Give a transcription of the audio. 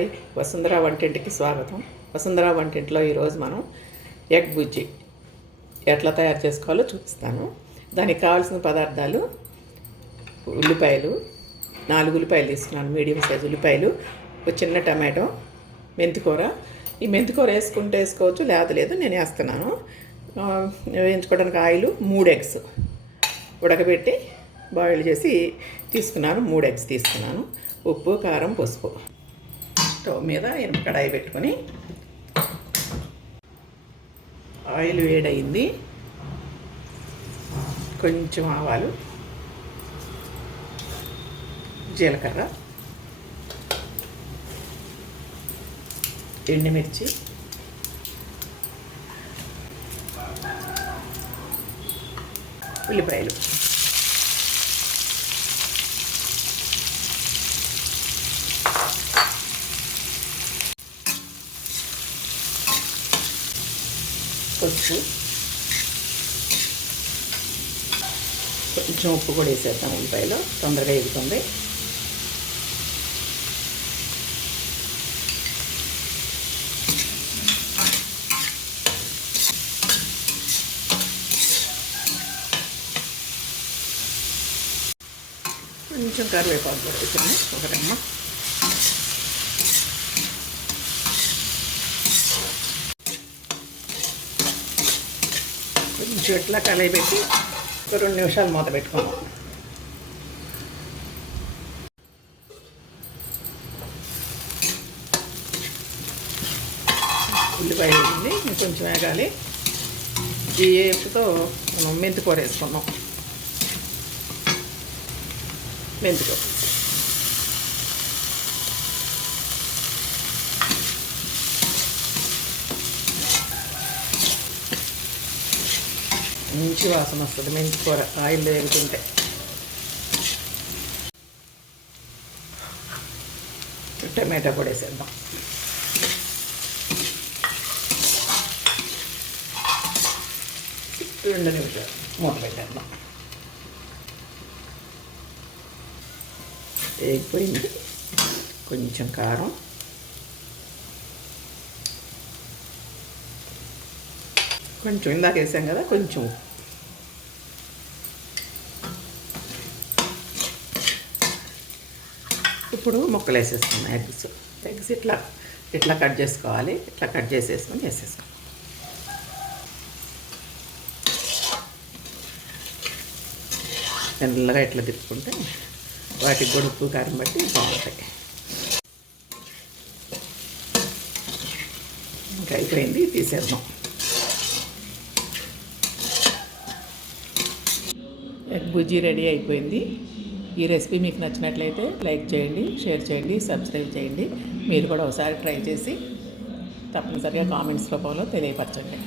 Hi, Vasundhara వంటింటికి స్వాగతం. వసుంధర వంటింట్లో ఈరోజు మనం ఎగ్ బుజ్జి ఎట్లా తయారు చేసుకోవాలో చూపిస్తాను. దానికి కావాల్సిన పదార్థాలు: ఉల్లిపాయలు 4 ఉల్లిపాయలు తీసుకున్నాను, మీడియం సైజు ఉల్లిపాయలు, ఒక చిన్న టమాటో, మెంతికూర. ఈ మెంతికూర వేసుకుంటే వేసుకోవచ్చు, లేదు నేను వేస్తున్నాను. వేయించుకోవడానికి ఆయిల్, 3 ఎగ్స్ ఉడకబెట్టి బాయిల్ చేసి తీసుకున్నాను. 3 ఎగ్స్ తీసుకున్నాను. ఉప్పు, కారం, పసుపు. స్టవ్ మీద ఇనుప కడాయి పెట్టుకొని ఆయిల్ వేడయింది. కొంచెం ఆవాలు, జీలకర్ర, ఎండుమిర్చి, ఉల్లిపాయలు, పసుపు, కొంచెం ఉప్పు కూడా వేసేద్దాం. ఉల్లిపాయలో తొందరగా ఎగుతుంది. కొంచెం కరివేపాకు కూడా వేసాము, ఒక రెమ్మ. కొంచెం ఇట్లా కలయి పెట్టి 2 నిమిషాలు మూత పెట్టుకున్నాం. ఉల్లిపాయ వేసింది, ఇంకొంచెం వేగాలి. ఈ వేపుతో మనం మెంతికూర వేసుకున్నాం. మెంతికూర మంచి వాసన వస్తుంది. మెంతికూర ఆయిల్లో వేగుతుంటే. టమాటా కూడా వేసేద్దాం. రెండు నిమిషాలు మూత పెట్టేద్దాం. వేగిపోయింది. కొంచెం కారం, కొంచెం ఇందాక వేసాం కదా, కొంచెం ఇప్పుడు ముక్కలు వేసేసుకున్నాం. ఎగ్స్ ఇట్లా కట్ చేసుకోవాలి. ఇట్లా కట్ చేసేసుకొని వేసేసుకోండి. మెల్లగా ఇట్లా తిప్పుకుంటే వాటికి కూడా ఉప్పు కారం బట్టి బాగుంటాయి. ఇంకా అయిపోయింది, తీసేద్దాం. ఎగ్ బుజ్జి రెడీ అయిపోయింది. ఈ రెసిపీ మీకు నచ్చినట్లయితే లైక్ చేయండి, షేర్ చేయండి, సబ్స్క్రైబ్ చేయండి. మీరు కూడా ఒకసారి ట్రై చేసి తప్పనిసరిగా కామెంట్స్ రూపంలో తెలియపరచండి.